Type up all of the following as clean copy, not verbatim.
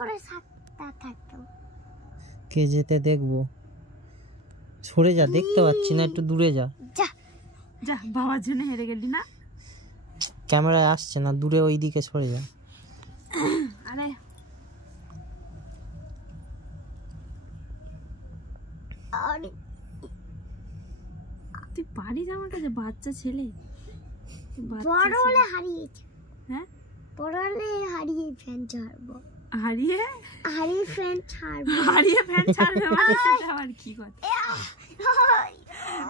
করে সাতটা থাকতো। কে যেতে দেখবো, সরে যা, দেখতে পাচ্ছি না, একটু দূরে যা। যা যা, বাবার জন্য হেরে গেলি না। ক্যামেরায় আসছে না, দূরে ওইদিকে সরে যা। আরে আরে তুই পারিস আমার কাছে, বাচ্চা ছেলে। বড় হলে হারিয়েছে। হ্যাঁ, বড় হলে হারিয়ে ফ্যান ছাড়বো। হারিয়ে হারিয়ে ফ্যান ছাড়বো। হারিয়ে ফ্যান ছাড়বে মানে সেটা আবার কি কথা?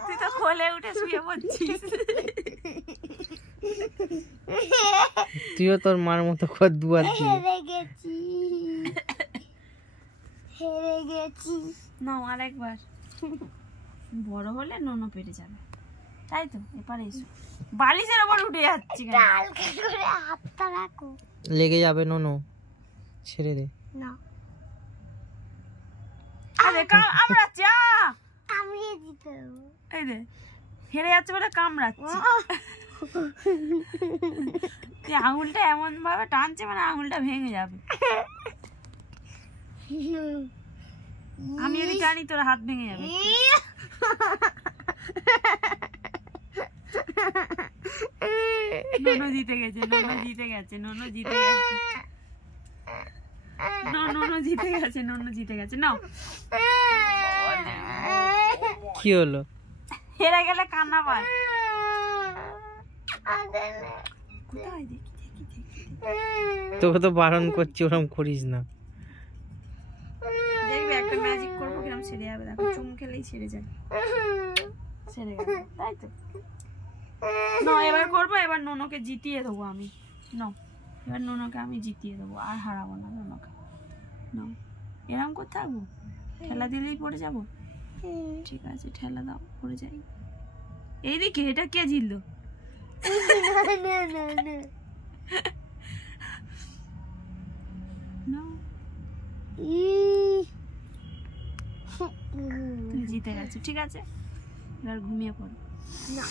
তুই তো কোলে উঠে শুয়ে পড়ছিস। তুইও তোর মার মতো কর দুয়ার দিয়ে। হেরে গেছি, হেরে গেছি। না, আরেকবার। বড় হলে ননো পেরে যাবে, তাই তো? এপারে এসো, বালিশের ওপর উঠে যাচ্ছি কেন? হালকা করে হাতটা রাখো। লেগে যাবে নোনো, ছেড়ে দে। না, আরে কামড়াচ্ছে, কামড়িয়ে দিতে হবে। এই রে, হেরে যাচ্ছে বলে কামড়াচ্ছে। তুই আঙুলটা এমন ভাবে টানছে মানে আঙুলটা ভেঙে যাবে। আমি যদি টানি তোর হাত ভেঙে যাবে। নোনো জিতে গেছে, নোনো জিতে গেছে, নোনো জিতে গেছে, নোনো জিতে গেছে, নোনো জিতে গেছে। নাও, কি হলো? হেরে গেলে কান্না পায়। কোথায় দেখি দেখি দেখি, তোকে তো বারণ করছি ওরকম করিস না। দেখবি একটা ম্যাজিক করবো কিরকম সেরে যাবে। দেখো, চুম খেলেই সেরে যায়, সেরে গেল, তাই তো? না, এবার করবো, এবার নোনোকে জিতিয়ে দেবো আমি। নাও, এবার নোনোকে আমি জিতিয়ে দেবো, আর হারাবো না নোনোকে। নাও, এরকম করে থাকবো, ঠেলা দিলেই পড়ে যাবো। ঠিক আছে, ঠেলা দাও, পড়ে যাই। এইদিকে এটা কে জিতলো? তুমি জিতে গেছো, ঠিক আছে? এবার ঘুমিয়ে পড়ো। না।